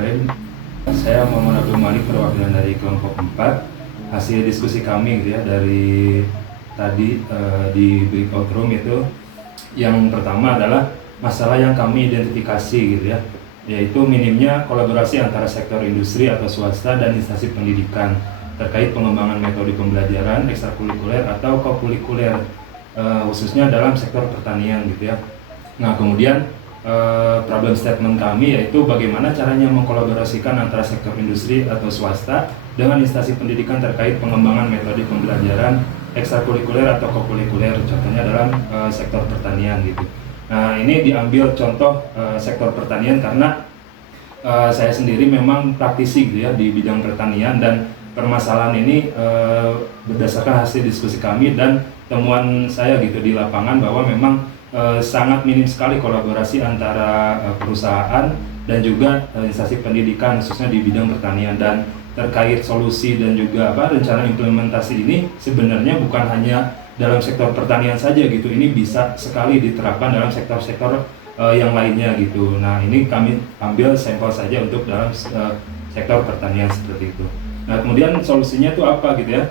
Karim. Saya Muhammad Abdul Malik, perwakilan dari kelompok 4. Hasil diskusi kami gitu ya dari tadi di breakout room itu, yang pertama adalah masalah yang kami identifikasi gitu ya, yaitu minimnya kolaborasi antara sektor industri atau swasta dan instansi pendidikan terkait pengembangan metode pembelajaran ekstrakurikuler atau kokurikuler, khususnya dalam sektor pertanian gitu ya. Nah, kemudian problem statement kami yaitu bagaimana caranya mengkolaborasikan antara sektor industri atau swasta dengan instansi pendidikan terkait pengembangan metode pembelajaran ekstrakurikuler atau kokurikuler, contohnya dalam sektor pertanian gitu. Nah, ini diambil contoh sektor pertanian karena saya sendiri memang praktisi gitu ya di bidang pertanian, dan permasalahan ini berdasarkan hasil diskusi kami dan temuan saya gitu di lapangan bahwa memang sangat minim sekali kolaborasi antara perusahaan dan juga instansi pendidikan khususnya di bidang pertanian. Dan terkait solusi dan juga rencana implementasi ini sebenarnya bukan hanya dalam sektor pertanian saja gitu, ini bisa sekali diterapkan dalam sektor-sektor yang lainnya gitu. Nah, ini kami ambil sampel saja untuk dalam sektor pertanian seperti itu. Nah, kemudian solusinya itu apa gitu ya?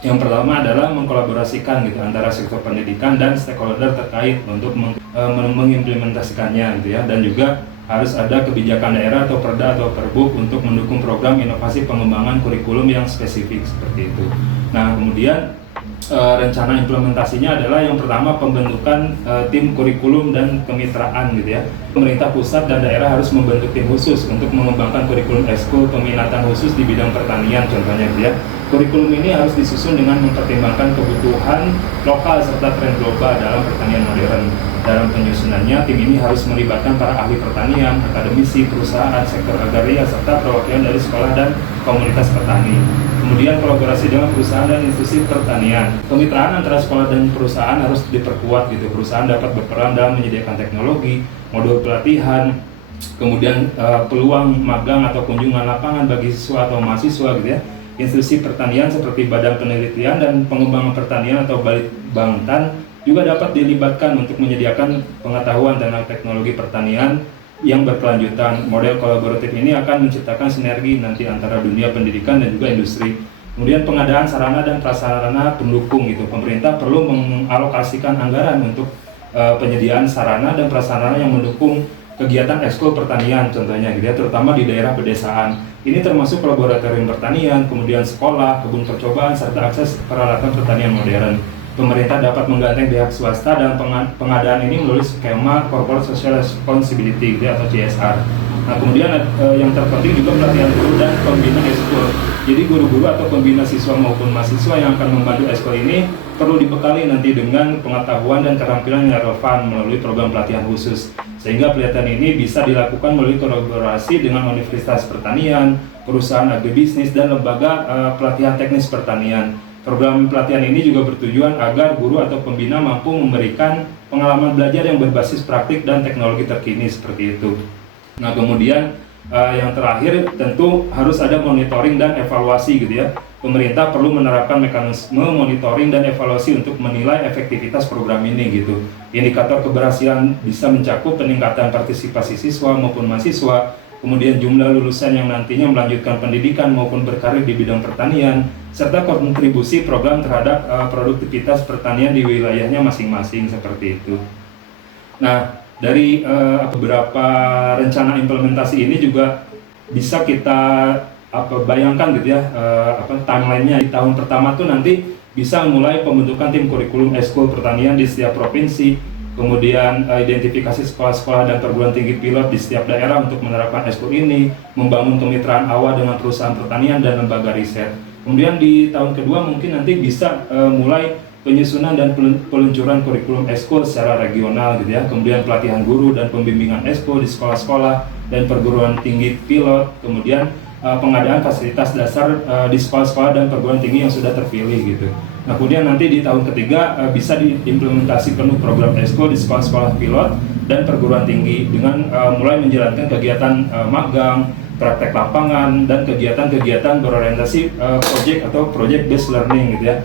Yang pertama adalah mengkolaborasikan gitu antara sektor pendidikan dan stakeholder terkait untuk mengimplementasikannya gitu ya, dan juga harus ada kebijakan daerah atau perda atau perbuk untuk mendukung program inovasi pengembangan kurikulum yang spesifik seperti itu. Nah, kemudian rencana implementasinya adalah yang pertama pembentukan tim kurikulum dan kemitraan gitu ya. Pemerintah pusat dan daerah harus membentuk tim khusus untuk mengembangkan kurikulum ekskul peminatan khusus di bidang pertanian contohnya gitu ya. Kurikulum ini harus disusun dengan mempertimbangkan kebutuhan lokal serta tren global dalam pertanian modern. Dalam penyusunannya, tim ini harus melibatkan para ahli pertanian, akademisi, perusahaan, sektor agraria, serta perwakilan dari sekolah dan komunitas petani. Kemudian kolaborasi dengan perusahaan dan institusi pertanian. Kemitraan antara sekolah dan perusahaan harus diperkuat gitu. Perusahaan dapat berperan dalam menyediakan teknologi, modul pelatihan, kemudian peluang magang atau kunjungan lapangan bagi siswa atau mahasiswa gitu ya. Institusi pertanian seperti Badan Penelitian dan Pengembangan Pertanian atau Balitbangtan juga dapat dilibatkan untuk menyediakan pengetahuan tentang teknologi pertanian yang berkelanjutan. Model kolaboratif ini akan menciptakan sinergi nanti antara dunia pendidikan dan juga industri. Kemudian pengadaan sarana dan prasarana pendukung gitu. Pemerintah perlu mengalokasikan anggaran untuk penyediaan sarana dan prasarana yang mendukung kegiatan ekskul pertanian contohnya gitu ya, terutama di daerah pedesaan. Ini termasuk laboratorium pertanian, kemudian sekolah, kebun percobaan, serta akses peralatan pertanian modern. Pemerintah dapat menggandeng pihak swasta dalam pengadaan ini melalui skema Corporate Social Responsibility atau CSR. Nah, kemudian yang terpenting juga pelatihan guru dan pembina ekskul. Jadi guru-guru atau pembina siswa maupun mahasiswa yang akan membantu ekskul ini perlu dibekali nanti dengan pengetahuan dan keterampilan yang relevan melalui program pelatihan khusus. Sehingga pelatihan ini bisa dilakukan melalui kolaborasi dengan Universitas Pertanian, perusahaan agribisnis, dan lembaga pelatihan teknis pertanian. Program pelatihan ini juga bertujuan agar guru atau pembina mampu memberikan pengalaman belajar yang berbasis praktik dan teknologi terkini seperti itu. Nah, kemudian yang terakhir tentu harus ada monitoring dan evaluasi gitu ya. Pemerintah perlu menerapkan mekanisme monitoring dan evaluasi untuk menilai efektivitas program ini gitu. Indikator keberhasilan bisa mencakup peningkatan partisipasi siswa maupun mahasiswa, kemudian jumlah lulusan yang nantinya melanjutkan pendidikan maupun berkarir di bidang pertanian, serta kontribusi program terhadap produktivitas pertanian di wilayahnya masing-masing seperti itu. Nah, dari beberapa rencana implementasi ini juga bisa kita bayangkan gitu ya, timelinenya di tahun pertama tuh nanti bisa mulai pembentukan tim kurikulum ekskul pertanian di setiap provinsi, kemudian identifikasi sekolah-sekolah dan perguruan tinggi pilot di setiap daerah untuk menerapkan ekskul ini, membangun kemitraan awal dengan perusahaan pertanian dan lembaga riset. Kemudian di tahun kedua mungkin nanti bisa mulai penyusunan dan peluncuran kurikulum ekskul secara regional gitu ya, kemudian pelatihan guru dan pembimbingan ekskul di sekolah-sekolah dan perguruan tinggi pilot, kemudian pengadaan fasilitas dasar di sekolah-sekolah dan perguruan tinggi yang sudah terpilih gitu. Nah, kemudian nanti di tahun ketiga bisa diimplementasi penuh program ekskul di sekolah-sekolah pilot dan perguruan tinggi dengan mulai menjalankan kegiatan magang, praktek lapangan, dan kegiatan-kegiatan berorientasi project atau project based learning gitu ya.